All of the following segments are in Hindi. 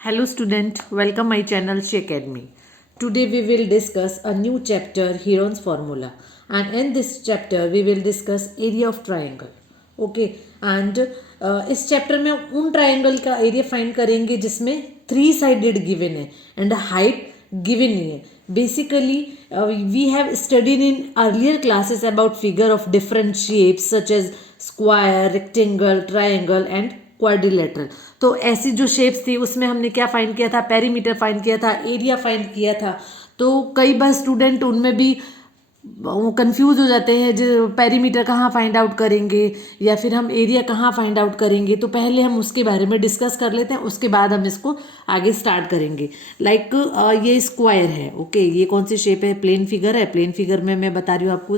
Hello student, welcome my channel She Academy. Today we will discuss a new chapter Heron's formula, and in this chapter we will discuss area of triangle. Okay, and इस चैप्टर में उन ट्राइंगल का एरिया फाइंड करेंगे जिसमें 3 साइडेड गिवन है एंड हाइट गिवन नहीं है. Basically, we have studied in earlier classes about figure of different shapes such as square, rectangle, triangle and quadrilateral. तो ऐसी जो शेप्स थी उसमें हमने क्या फाइंड किया था, पेरीमीटर फाइंड किया था, एरिया फाइंड किया था. तो कई बार स्टूडेंट उनमें भी वो कंफ्यूज हो जाते हैं, जो पेरीमीटर कहाँ फाइंड आउट करेंगे या फिर हम एरिया कहाँ फाइंड आउट करेंगे. तो पहले हम उसके बारे में डिस्कस कर लेते हैं, उसके बाद हम इसको आगे स्टार्ट करेंगे. लाइक ये स्क्वायर है. ओके, ये कौन सी शेप है? प्लेन फिगर है. प्लेन फिगर में मैं बता रही हूँ आपको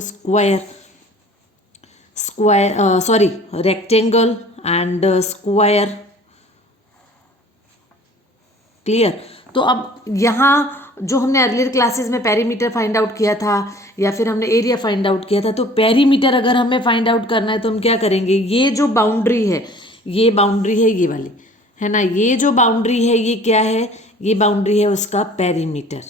रेक्टेंगल एंड स्क्वायर. क्लियर? तो अब यहाँ जो हमने अर्लियर क्लासेस में पेरीमीटर फाइंड आउट किया था या फिर हमने एरिया फाइंड आउट किया था, तो पेरीमीटर अगर हमें फाइंड आउट करना है तो हम क्या करेंगे, ये जो बाउंड्री है, ये बाउंड्री है, ये वाली है ना, ये जो बाउंड्री है ये क्या है, ये बाउंड्री है उसका पेरीमीटर.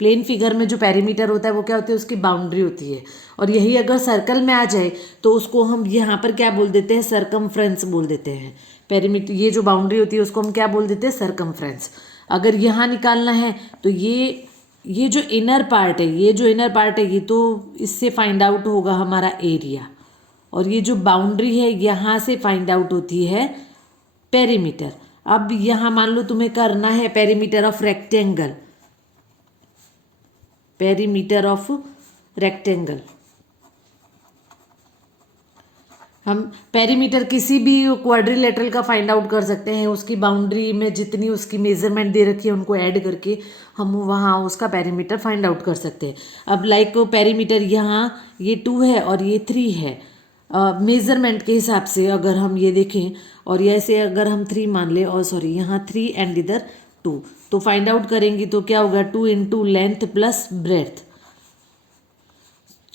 प्लेन फिगर में जो पेरीमीटर होता है वो क्या होती है, उसकी बाउंड्री होती है. और यही अगर सर्कल में आ जाए तो उसको हम यहाँ पर क्या बोल देते हैं, सरकमफ्रेंस बोल देते हैं. पेरीमीटर, ये जो बाउंड्री होती है उसको हम क्या बोल देते हैं, सरकमफ्रेंस. अगर यहाँ निकालना है तो ये जो इनर पार्ट है, ये तो इससे फाइंड आउट होगा हमारा एरिया. और ये जो बाउंड्री है यहाँ से फाइंड आउट होती है पेरीमीटर. अब यहाँ मान लो तुम्हें करना है perimeter of rectangle, perimeter of rectangle. हम पेरीमीटर किसी भी क्वाड्रिलेटरल का फाइंड आउट कर सकते हैं. उसकी बाउंड्री में जितनी उसकी मेजरमेंट दे रखी है उनको ऐड करके हम वहाँ उसका पेरीमीटर फाइंड आउट कर सकते हैं. अब लाइक पेरीमीटर यहाँ ये 2 है और ये 3 है. मेजरमेंट के हिसाब से अगर हम ये देखें और ऐसे अगर हम 3 मान लें, और सॉरी यहाँ 3 एंड इधर 2, तो फाइंड आउट करेंगे तो क्या होगा, 2 into length plus breadth.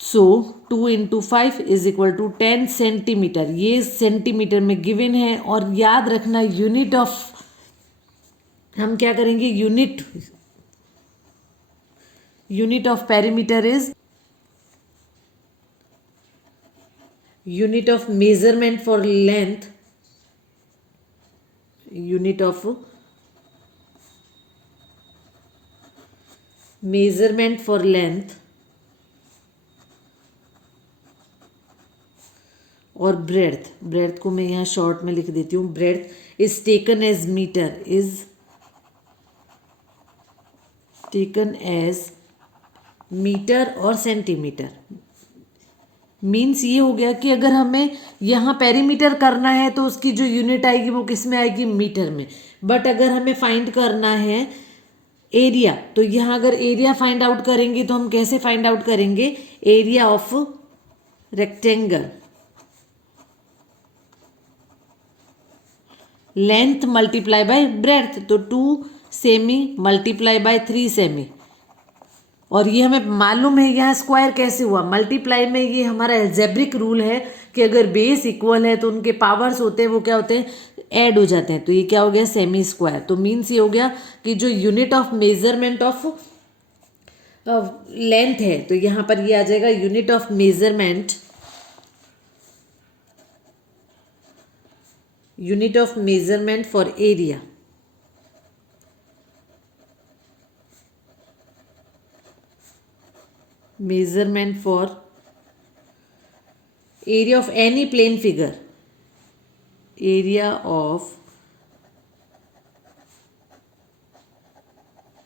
So 2 into 5 is equal to 10 centimetre. ये सेंटीमीटर में गिवन है. और याद रखना यूनिट ऑफ, हम क्या करेंगे, unit of perimeter is unit of measurement for length, unit of measurement for length और ब्रेड्थ को मैं यहाँ शॉर्ट में लिख देती हूँ. Breadth is taken as metre, is taken as metre और सेंटीमीटर. मीन्स ये हो गया कि अगर हमें यहाँ पेरीमीटर करना है तो उसकी जो यूनिट आएगी वो किस में आएगी, मीटर में. बट अगर हमें फाइंड करना है एरिया, तो यहाँ अगर एरिया फाइंड आउट करेंगे तो हम कैसे फाइंड आउट करेंगे, area of rectangle, length multiply by breadth. तो 2 सेमी मल्टीप्लाई बाय 3 सेमी. और ये हमें मालूम है यहाँ स्क्वायर कैसे हुआ, मल्टीप्लाई में ये हमारा एल्जेब्रिक रूल है कि अगर बेस इक्वल है तो उनके पावर्स होते हैं वो क्या होते हैं, ऐड हो जाते हैं. तो ये क्या हो गया, सेमी स्क्वायर. तो मीन्स ये हो गया कि जो unit of measurement of length है, तो यहाँ पर ये आ जाएगा unit of measurement for area. Measurement for area of any plane figure, area of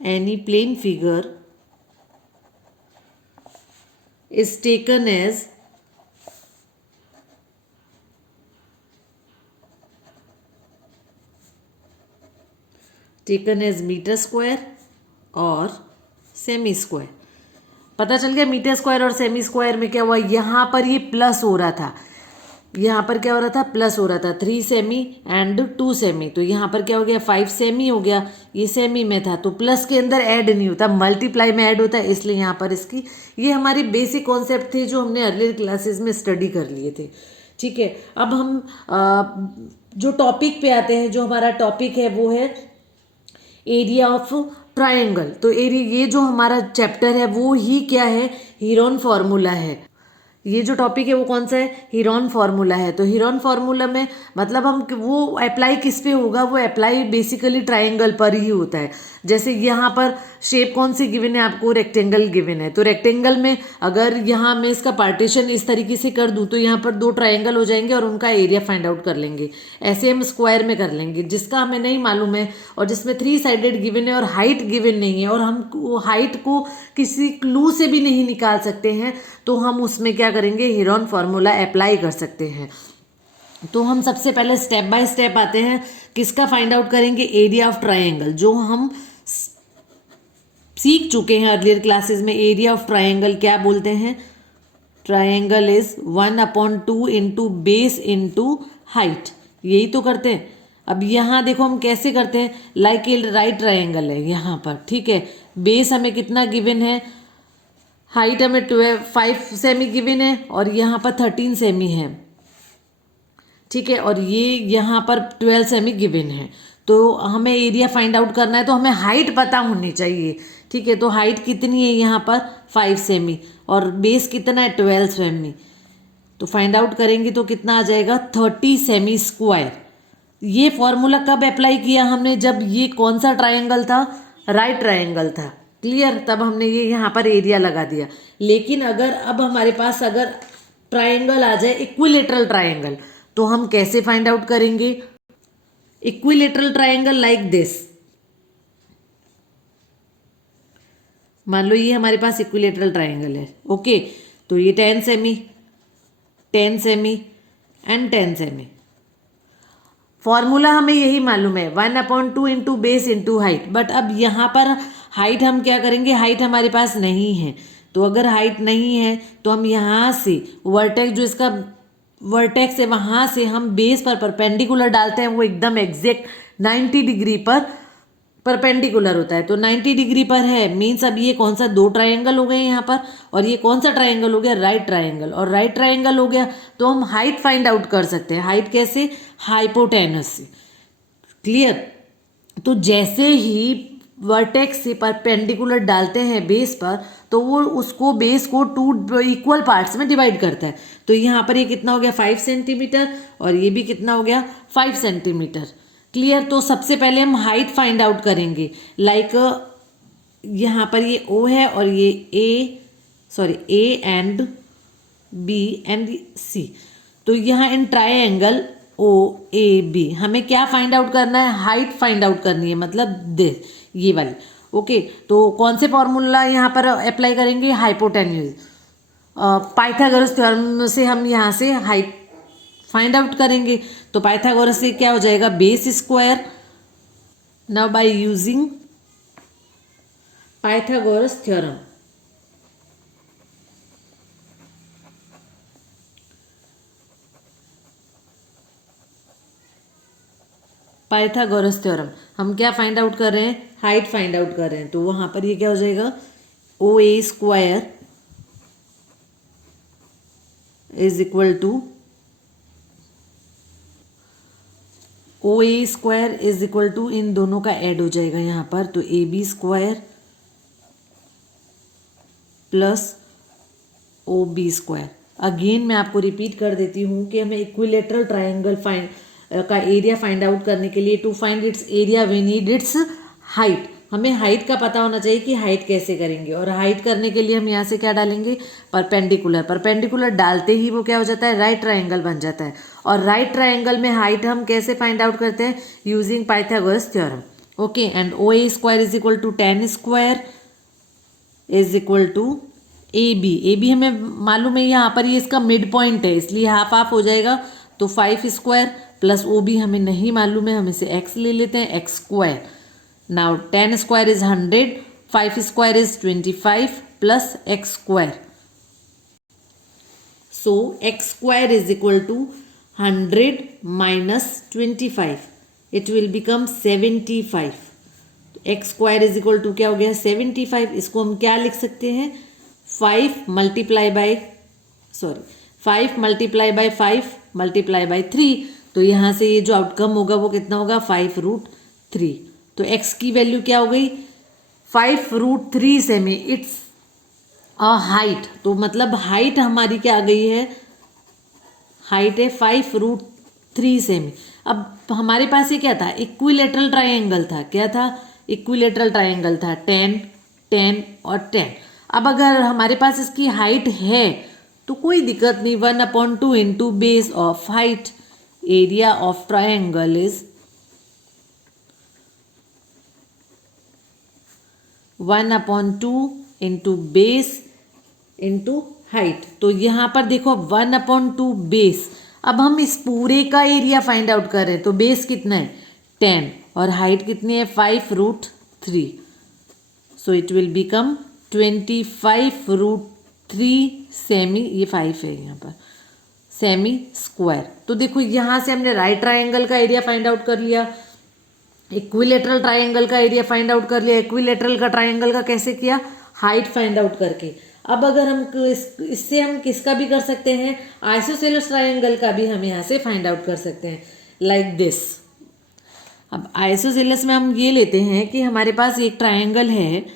any plane figure is taken as metre square और सेमी स्क्वायर. पता चल गया मीटर स्क्वायर और सेमी स्क्वायर में क्या हुआ, यहाँ पर ये प्लस हो रहा था, यहाँ पर क्या हो रहा था, प्लस हो रहा था. 3 सेमी एंड 2 सेमी. तो यहाँ पर क्या हो गया, 5 सेमी हो गया. ये सेमी में था तो प्लस के अंदर ऐड नहीं होता, मल्टीप्लाई में ऐड होता है. इसलिए यहाँ पर इसकी, ये हमारी बेसिक कॉन्सेप्ट थे जो हमने अर्लियर क्लासेस में स्टडी कर लिए थे. ठीक है, अब हम जो टॉपिक पे आते हैं, जो हमारा टॉपिक है वो है एरिया ऑफ ट्रायंगल। तो एरिया, ये जो हमारा चैप्टर है वो ही क्या है, हीरोन फार्मूला है। ये जो टॉपिक है वो कौन सा है, हीरोन फार्मूला है। तो हीरोन फार्मूला में मतलब हम वो अप्लाई किस पे होगा, वो अप्लाई बेसिकली ट्रायंगल पर ही होता है। जैसे यहाँ पर शेप कौन सी गिवन है आपको, रेक्टेंगल गिवन है। तो रेक्टेंगल में अगर यहाँ मैं इसका पार्टीशन इस तरीके से कर दूँ तो यहाँ पर दो ट्रायंगल हो जाएंगे और उनका एरिया फाइंड आउट कर लेंगे। ऐसे हम स्क्वायर में कर लेंगे, जिसका हमें नहीं मालूम है और जिसमें 3 साइडेड गिवन है और हाइट गिवन नहीं है और हम हाइट को किसी क्लू से भी नहीं निकाल सकते हैं, तो हम उसमें क्या करेंगे, हीरोन फार्मूला अप्लाई कर सकते हैं। तो हम सबसे पहले स्टेप बाय स्टेप आते हैं, किसका फाइंड आउट करेंगे, एरिया ऑफ ट्रायंगल, जो हम सीख चुके हैं अर्लियर क्लासेस में। एरिया ऑफ ट्रायंगल क्या बोलते हैं, triangle is 1/2 into base into height, यही तो करते हैं। अब यहाँ देखो हम कैसे करते हैं, लाइक ए राइट ट्रायंगल है यहाँ पर, ठीक है। बेस हमें कितना गिवन है, हाइट हमें 5 सेमी गिवन है और यहाँ पर 13 सेमी है, ठीक है। और ये यहाँ पर 12 सेमी गिवन है। तो हमें एरिया फाइंड आउट करना है तो हमें हाइट पता होनी चाहिए, ठीक है। तो हाइट कितनी है यहाँ पर 5 सेमी और बेस कितना है 12 सेमी। तो फाइंड आउट करेंगे तो कितना आ जाएगा 30 सेमी स्क्वायर। ये फॉर्मूला कब अप्लाई किया हमने, जब ये कौन सा ट्रायंगल था, राइट ट्रायंगल था, क्लियर। तब हमने ये यहाँ पर एरिया लगा दिया। लेकिन अगर अब हमारे पास अगर ट्रायंगल आ जाए इक्विलेटरल ट्रायंगल, तो हम कैसे फाइंड आउट करेंगे, इक्विलेटरल ट्रायंगल लाइक दिस। मान लो ये हमारे पास इक्विलेटरल ट्रायंगल है, ओके। तो ये 10 semi 10 semi and 10 semi. Formula हमें यही मालूम है 1/2 into base into height. But अब यहाँ पर हाइट हम क्या करेंगे, हाइट हमारे पास नहीं है। तो अगर हाइट नहीं है तो हम यहाँ से वर्टेक्स, जो इसका वर्टेक्स है, वहाँ से हम बेस पर परपेंडिकुलर डालते हैं, वो एकदम एग्जैक्ट 90 डिग्री पर परपेंडिकुलर होता है। तो 90 डिग्री पर है, मीन्स अब ये कौन सा, 2 ट्रायंगल हो गए यहाँ पर, और ये कौन सा ट्रायंगल हो गया, राइट ट्रायंगल। और राइट ट्रायंगल हो गया तो हम हाइट फाइंड आउट कर सकते हैं। हाइट कैसे, हाइपोटेनस से, क्लियर। तो जैसे ही वर्टेक्स से परपेंडिकुलर डालते हैं बेस पर, तो वो उसको बेस को 2 इक्वल पार्ट्स में डिवाइड करता है। तो यहाँ पर ये कितना हो गया 5 सेंटीमीटर और ये भी कितना हो गया 5 सेंटीमीटर, क्लियर। तो सबसे पहले हम हाइट फाइंड आउट करेंगे, लाइक यहाँ पर ये O है और ये A and B and C। तो यहाँ इन ट्रायंगल OAB हमें क्या फाइंड आउट करना है, हाइट फाइंड आउट करनी है, मतलब दिस, ये वाली, ओके। तो कौन से फॉर्मूला यहाँ पर अप्लाई करेंगे, हाइपोटेन्यूज, पाइथागोरस थ्योरम से हम यहाँ से हाइट फाइंड आउट करेंगे। तो पाइथागोरस से क्या हो जाएगा, base square. Now by using Pythagoras theorem, Pythagoras theorem हम क्या फाइंड आउट कर रहे हैं, हाइट फाइंड आउट कर रहे हैं। तो वहां पर ये क्या हो जाएगा, OA square is equal to OA square is equal to, इन दोनों का ऐड हो जाएगा यहाँ पर, तो AB square plus OB square. Again मैं आपको रिपीट कर देती हूँ कि हमें इक्विलेटरल ट्रायंगल का एरिया फाइंड आउट करने के लिए, to find its area we need its height. हमें हाइट का पता होना चाहिए कि हाइट कैसे करेंगे, और हाइट करने के लिए हम यहाँ से क्या डालेंगे, परपेंडिकुलर। परपेंडिकुलर डालते ही वो क्या हो जाता है, राइट ट्रायंगल बन जाता है। और राइट ट्रायंगल में हाइट हम कैसे फाइंड आउट करते हैं, using Pythagoras theorem, okay. And OA square is equal to 10 square is equal to AB हमें मालूम है, यहाँ पर ये इसका मिड पॉइंट है, इसलिए हाफ हाफ हो जाएगा। तो 5 स्क्वायर प्लस OB हमें नहीं मालूम है, हम इसे x ले लेते हैं, x square. Now 10 square is 100, 5 square is 25 plus x square. So x square is equal to 100 minus 25, it will become 75। x square is equal to क्या हो गया 75। इसको हम क्या लिख सकते हैं, 5 multiply by 5 multiply by 5 multiply by 3। तो यहाँ से ये जो आउटकम होगा वो कितना होगा 5√3, तो x की वैल्यू क्या हो गई 5√3 सेमी, इट्स अ हाइट, तो मतलब हाइट हमारी क्या आ गई है, हाइट है 5√3 सेमी। अब हमारे पास ये क्या था, इक्विलेटरल ट्राइंगल था, क्या था, इक्विलेटरल ट्राइंगल था, 10 10 और 10। अब अगर हमारे पास इसकी हाइट है तो कोई दिक्कत नहीं, 1/2 into base of height, area of triangle is 1/2 into base into height. तो यहाँ पर देखो 1/2 बेस, अब हम इस पूरे का एरिया फाइंड आउट कर रहे हैं, तो बेस कितना है 10 और हाइट कितनी है 5√3, सो इट विल बिकम 25√3 सेमी, ये 5 है यहाँ पर, सेमी स्क्वायर। तो देखो यहाँ से हमने राइट ट्राइंगल का एरिया फाइंड आउट कर लिया, इक्विलेटरल ट्राइंगल का एरिया फाइंड आउट कर लिया, इक्विलेटरल का ट्राइंगल का कैसे किया, हाइट फाइंड आउट करके। अब अगर हम इससे हम किसका भी कर सकते हैं, आइसोसेलेस ट्राइंगल का भी हम यहाँ से फाइंड आउट कर सकते हैं, लाइक दिस। अब आइसोसेलेस में हम ये लेते हैं कि हमारे पास एक ट्राइंगल है,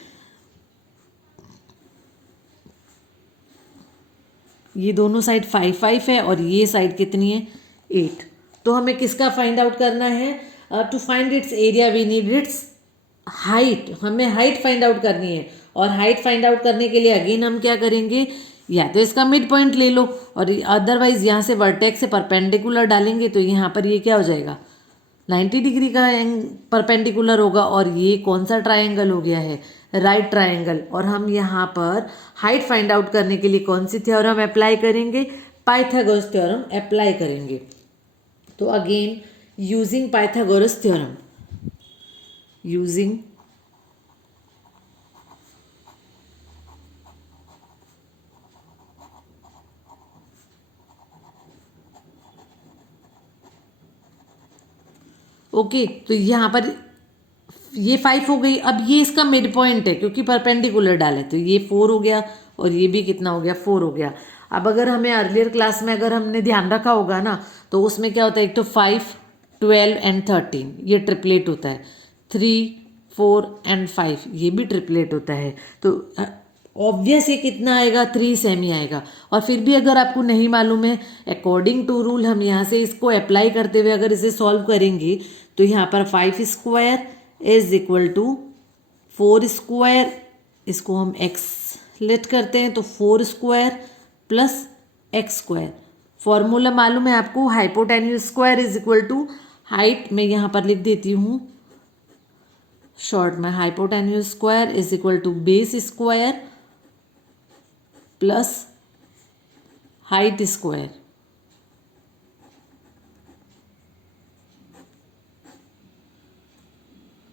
ये दोनों साइड 5 है और ये साइड कितनी है 8। तो हमें किसका फाइंड आउट करना है, to find its area we need its height, हमें हाइट फाइंड आउट करनी है। और हाइट फाइंड आउट करने के लिए अगेन हम क्या करेंगे, या तो इसका मिड पॉइंट ले लो और अदरवाइज यहाँ से वर्टेक्स से परपेंडिकुलर डालेंगे, तो यहाँ पर ये क्या हो जाएगा 90 डिग्री का परपेंडिकुलर होगा। और ये कौन सा ट्राइंगल हो गया है, राइट ट्राइंगल। और हम यहाँ पर हाइट फाइंड आउट करने के लिए कौन सी थ्योरम अप्लाई करेंगे, पाइथागोरस थ्योरम अप्लाई करेंगे। तो again using Pythagoras theorem, using okay, तो यहाँ पर ये 5 हो गई। अब ये इसका मिड पॉइंट है क्योंकि परपेंडिकुलर डाले, तो ये 4 हो गया और ये भी कितना हो गया 4 हो गया। अब अगर हमें अर्लियर क्लास में अगर हमने ध्यान रखा होगा ना, तो उसमें क्या होता है, एक तो 5 12 एंड 13 ये ट्रिपलेट होता है, 3 4 एंड 5 ये भी ट्रिपलेट होता है। तो ऑब्वियस ये कितना आएगा 3 सेमी आएगा। और फिर भी अगर आपको नहीं मालूम है, अकॉर्डिंग टू रूल हम यहाँ से इसको अप्लाई करते हुए अगर इसे सॉल्व करेंगे, तो यहाँ पर 5 square is equal to 4 square, इसको हम एक्स लेट करते हैं, तो 4 square plus x square. Formula मालूम है आपको, hypotenuse square is equal to height, मैं यहाँ पर लिख देती हूँ शॉर्ट में, hypotenuse square is equal to base square plus height square.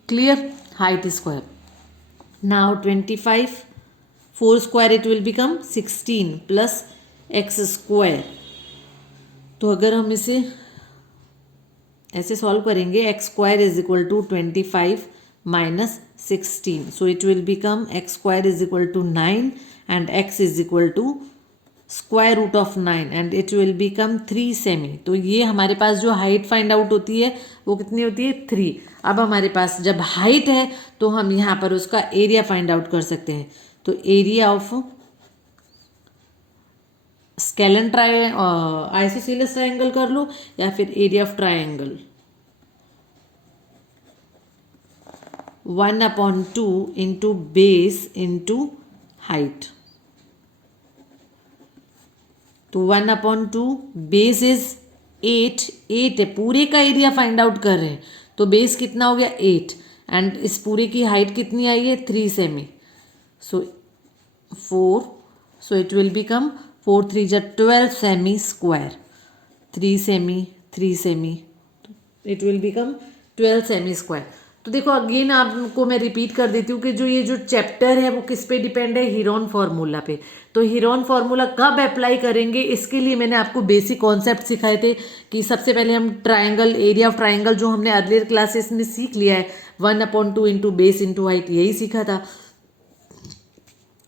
Clear, height square. Now 25 4 square it will become 16 plus x square. तो अगर हम इसे ऐसे सॉल्व करेंगे, x square is equal to 25 minus 16, so it will become x square is equal to 9 and x is equal to square root of 9 and it will become 3 cm. तो ये हमारे पास जो हाइट फाइंड आउट होती है वो कितनी होती है 3। अब हमारे पास जब हाइट है तो हम यहाँ पर उसका एरिया फाइंड आउट कर सकते हैं। तो area of scalene isosceles triangle कर लो या फिर area of triangle, 1/2 into base into height. तो 1/2 बेस इज 8 है, पूरे का एरिया फाइंड आउट कर रहे हैं, तो बेस कितना हो गया 8 एंड इस पूरे की हाइट कितनी आई है 3 semi, so 4, so it will become 4 3 जा 12 semi square, 3 semi 3 semi, it will become 12 semi square. तो देखो अगेन आपको मैं रिपीट कर देती हूँ कि जो ये जो चैप्टर है वो किस पे डिपेंड है, हीरोन फार्मूला पे। तो हीरोन फार्मूला कब अप्लाई करेंगे, इसके लिए मैंने आपको बेसिक कॉन्सेप्ट सिखाए थे कि सबसे पहले हम ट्राइंगल, एरिया ऑफ ट्राइंगल जो हमने अर्लियर क्लासेस में सीख लिया है, 1/2 इंटू बेस इंटू हाइट, यही सीखा था।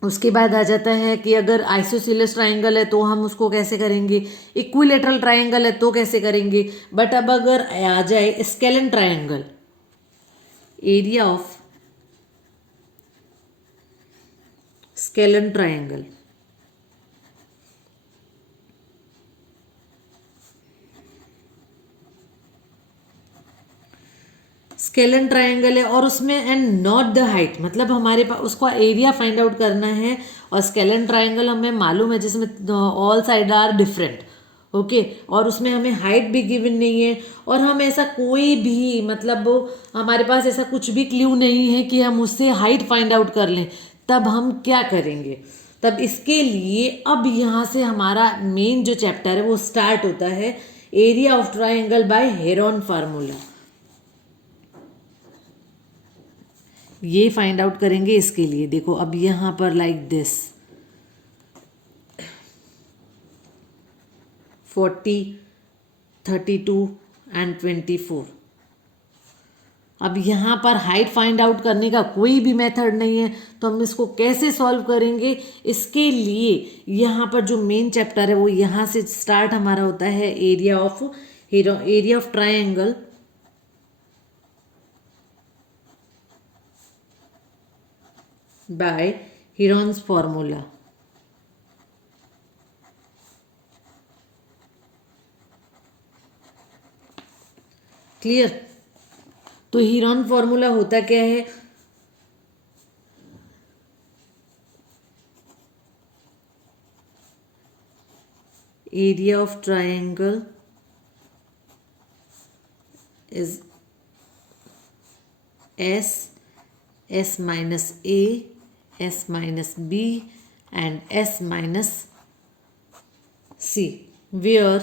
उसके बाद आ जाता है कि अगर आइसोसेलेस ट्राइंगल है तो हम उसको कैसे करेंगे, इक्विलेटरल ट्राइंगल है तो कैसे करेंगे। बट अब अगर आ जाए scalene triangle, area of scalene triangle. Scalene triangle है और उसमें एंड नॉट द हाइट, मतलब हमारे पास उसका एरिया फाइंड आउट करना है। और स्केलन ट्राइंगल हमें मालूम है जिसमें all side are different, okay, और उसमें हमें हाइट भी गिवन नहीं है और हम ऐसा कोई भी मतलब हमारे पास ऐसा कुछ भी क्ल्यू नहीं है कि हम उससे हाइट फाइंड आउट कर लें। तब हम क्या करेंगे? तब इसके लिए अब यहाँ से हमारा मेन जो चैप्टर है वो स्टार्ट होता है, area of triangle by Heron formula. ये फाइंड आउट करेंगे। इसके लिए देखो अब यहाँ पर लाइक दिस 40, 32 एंड 24। अब यहाँ पर हाइट फाइंड आउट करने का कोई भी मेथड नहीं है, तो हम इसको कैसे सॉल्व करेंगे? इसके लिए यहाँ पर जो मेन चैप्टर है वो यहाँ से स्टार्ट हमारा होता है, area of triangle by Heron's formula. Clear? तो हेरॉन फॉर्मूला होता क्या है? Area of triangle is S minus A, S minus B and S minus C, where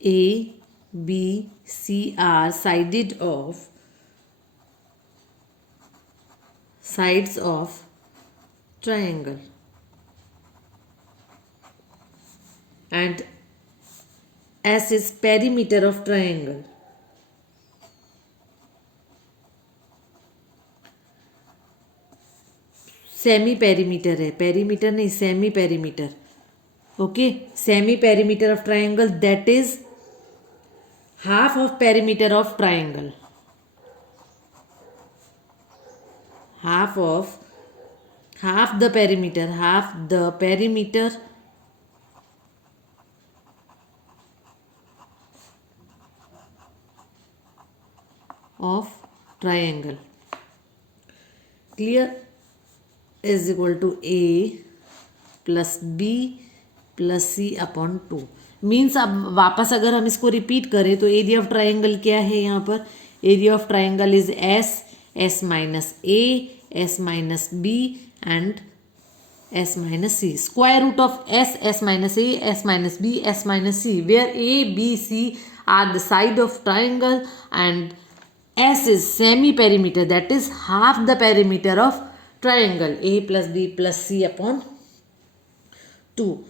A, B, C are sides of triangle and S is perimeter of triangle. Semi perimeter है, पेरीमीटर नहीं, semi perimeter, okay. Semi perimeter of triangle that is half of perimeter of triangle, half the perimeter of triangle, clear, is equal to A plus B plus C upon 2। Means अब वापस अगर हम इसको रिपीट करें तो एरिया ऑफ ट्राइंगल क्या है? यहाँ पर area of triangle is S minus A, S minus B and S minus C. Square root of S minus A, S minus B, S minus C, where A, B, C are the side of triangle and S is semi-perimeter, that is half the perimeter of triangle, A plus B plus C upon 2.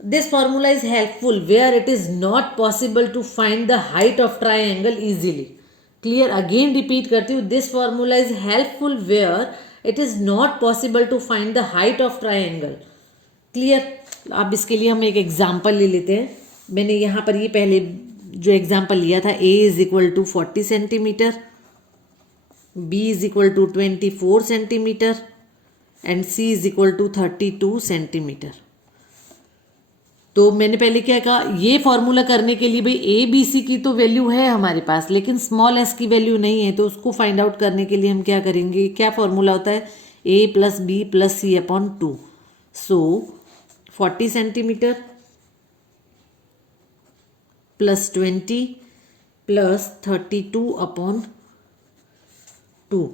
This formula is helpful where it is not possible to find the height of triangle easily. Clear? Again repeat करती हूँ, this formula is helpful where it is not possible to find the height of triangle. Clear? अब इसके लिए हम एक एग्जाम्पल ले लेते हैं। मैंने यहाँ पर ये पहले जो एग्जाम्पल लिया था, A is equal to 40 centimetre, B is equal to 24 centimetre and C is equal to 32 centimetre. तो मैंने पहले क्या कहा, ये फॉर्मूला करने के लिए भाई ए बी सी की तो वैल्यू है हमारे पास, लेकिन स्मॉल एस की वैल्यू नहीं है। तो उसको फाइंड आउट करने के लिए हम क्या करेंगे? क्या फॉर्मूला होता है? A plus B plus C upon 2। So 40 centimetre plus 20 प्लस 32 upon 2।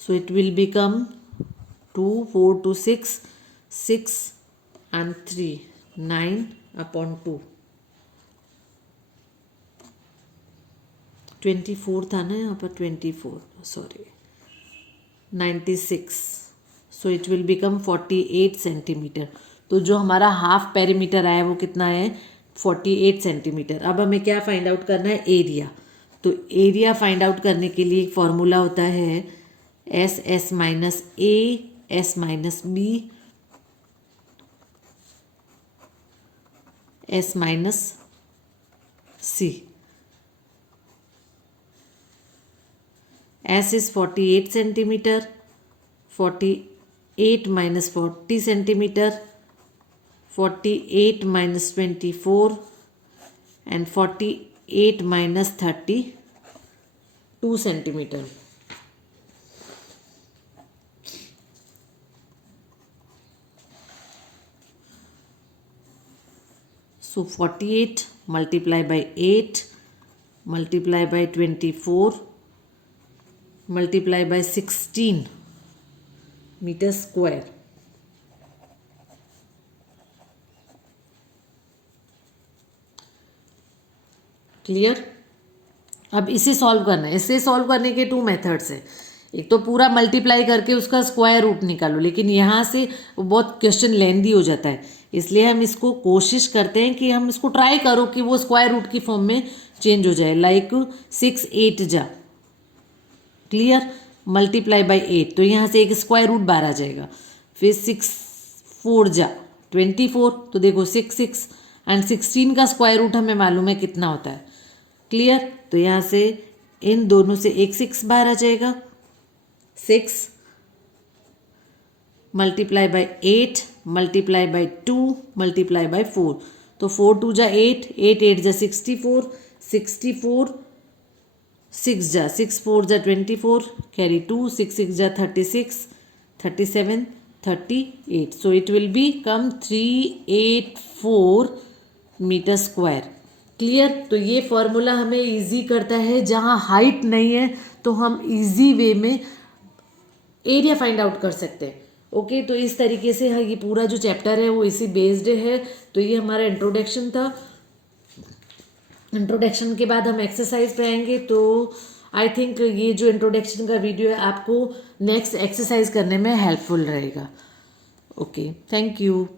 So it will become 2, 4 to 6, 6 and 3, 9 upon 2। 24 था ना यहाँ पर, 24, sorry 96। So it will become 48 centimetre. तो जो हमारा हाफ पेरीमीटर आया वो कितना है? 48 सेंटीमीटर। अब हमें क्या फाइंड आउट करना है? एरिया। तो एरिया फाइंड आउट करने के लिए एक फॉर्मूला होता है S minus A, S minus B, S minus C। S is 48 centimeter. 48 minus 40 centimeter. 48 minus 24 and 48 minus 32 centimeter. So 48 multiply by 8 multiply by 24 multiply by 16 meter square. Clear. अब इसे सॉल्व करना है। इसे सॉल्व करने के टू मेथड्स है। एक तो पूरा मल्टीप्लाई करके उसका स्क्वायर रूट निकालो, लेकिन यहाँ से बहुत क्वेश्चन लेंदी हो जाता है, इसलिए हम इसको कोशिश करते हैं कि हम इसको ट्राई करो कि वो स्क्वायर रूट की फॉर्म में चेंज हो जाए। लाइक 6 8 जा, क्लियर, मल्टीप्लाई बाई 8 तो यहाँ से एक स्क्वायर रूट बाहर आ जाएगा। फिर 6 4 जा 24, तो देखो 6 6 एंड 16 का स्क्वायर रूट हमें मालूम है कितना होता है, क्लियर। तो यहाँ से इन दोनों से एक 6 बाहर आ जाएगा। 6 multiply by 8 multiply by 2 multiply by 4, तो 4 2 जा 8 8 8 जा 64 64 6 जा 6 4 जा 24 कैरी 2 6 6 जा 36 37 38, so it will become 384 metre square, clear. तो ये फॉर्मूला हमें इजी करता है, जहाँ हाइट नहीं है तो हम इजी वे में एरिया फाइंड आउट कर सकते हैं। ओके, तो इस तरीके से ये पूरा जो चैप्टर है वो इसी बेस्ड है। तो ये हमारा इंट्रोडक्शन था। इंट्रोडक्शन के बाद हम एक्सरसाइज पे आएंगे। तो आई थिंक ये जो इंट्रोडक्शन का वीडियो है आपको नेक्स्ट एक्सरसाइज करने में हेल्पफुल रहेगा। Okay, thank you.